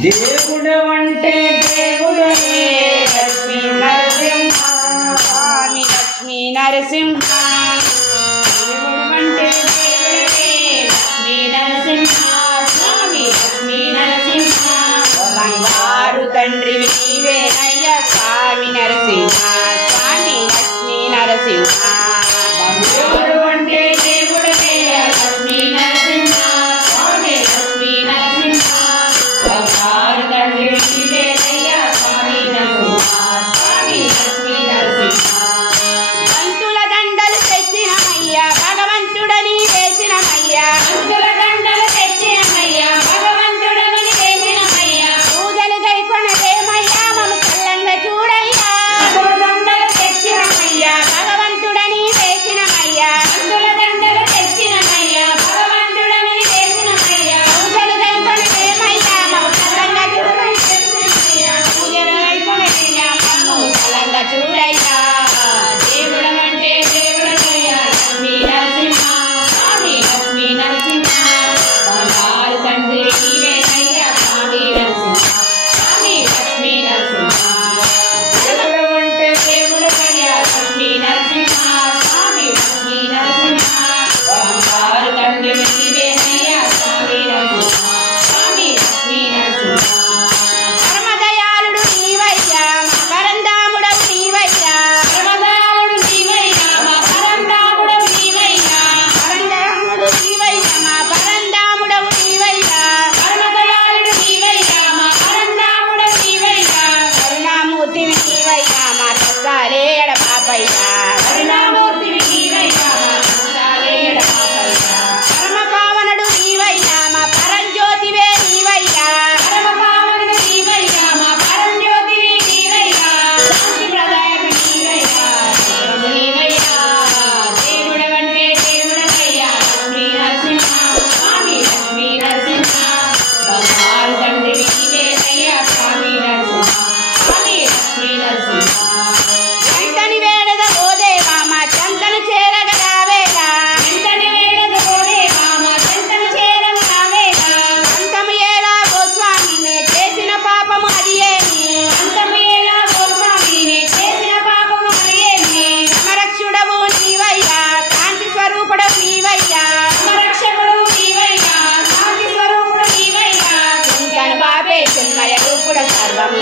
దేవుడవంటే దేవుడనే లక్ష్మీ నరసింహ స్వామి లక్ష్మీ నరసింహ దేవుడవంటే దేవుడనే లక్ష్మీ నరసింహ స్వామి లక్ష్మీ నరసింహ బంగారు తండ్రి నీవేనయ్యా స్వామి నరసింహ స్వామి లక్ష్మీ నరసింహ దేవుడవంటే దేవుడనే లక్ష్మీ నరసింహ స్వామి లక్ష్మీ నరసింహ బంగారు తండ్రి నీవేనయ్యా స్వామి నరసింహ స్వామి లక్ష్మీ నరసింహ పంతుల దండలు తెచ్చినమయ్యా భగవంతుడని వేసినమయ్యా పంతుల దండలు తెచ్చినమయ్యా భగవంతుడని వేసినమయ్యా పూజలు గైకొనదేమయ్యా మమ్ము చల్లంగా చూడయ్యా పంతుల దండలు తెచ్చినమయ్యా భగవంతుడని వేసినమయ్యా పంతుల దండలు తెచ్చినమయ్యా భగవంతుడని వేసినమయ్యా పూజలు గైకొనదేమయ్యా మమ్ము చల్లంగా చూడయ్యా పూజలు గైకొనదేమయ్యా మమ్ము చల్లంగా చూడయ్యా దేవుడవంటే దేవుడయ్యా లక్ష్మీ నరసింహ స్వామి లక్ష్మీ నరసింహ బంగారు తండ్రి నీవేనయ్యా స్వామి నరసింహ స్వామి లక్ష్మీ నరసింహ దేవుడవంటే దేవుడయ్యా లక్ష్మీ నరసింహ స్వామి లక్ష్మీ నరసింహ బంగారు తండ్రి నీవేనయ్యా స్వామి నరసింహ స్వామి లక్ష్మీ నరసింహ పరమదయాళుడు నీవయ్యా మా పరంధాముడవు నీవయ్యా పరమదయాళుడు నీవయ్యా మా పరంధాముడవు నీవయ్యా పరంధాముడు నీవయ్యా మా పరంధాముడవు నీవయ్యా పరమదయాళుడు నీవయ్యా మా పరంధాముడవు నీవయ్యా కరుణామూర్తివి నీవయ్యా మా కష్టాలే ఎడబాపయ్యా కరుణామూర్తివి నీవయ్యా మా కష్టాలే ఎడబాపయ్యా పరమ పావనుడు నీవయ్యా మా పరంజ్యోతివే నీవయ్యా పరమ పావనుడు నీవయ్యా మా పరంజ్యోతివి నీవయ్యా శాంతి ప్రదాయకుడు నీవయ్యా దేవుడు నీవయ్యా దేవుడవంటే దేవుడవయ్యా లక్ష్మీ నరసింహ స్వామి లక్ష్మీ నరసింహ బంగారు తండ్రి నీవేనయ్యా స్వామి నరసింహ స్వామి లక్ష్మీ నరసింహ వెంటని వేడద ఓ దేవా మా చెంతను చేరగ రావేలా వెంటని వేడద ఓ దేవా మా చెంతను చేరగ రావేలా అంతము ఏలా ఓ స్వామి నే చేసిన పాపము అది ఏమి అంతము ఏలా ఓ స్వామి నే చేసిన పాపము అది ఏమి సమరక్షుడవు నీవయ్యా కాంతి స్వరూపుడవు నీవయ్యా సమరక్షకుడు నీవయ్యా కాంతి స్వరూపుడు నీవయ్యా కుంటను బాపే చిన్మయ రూపుడ సర్వం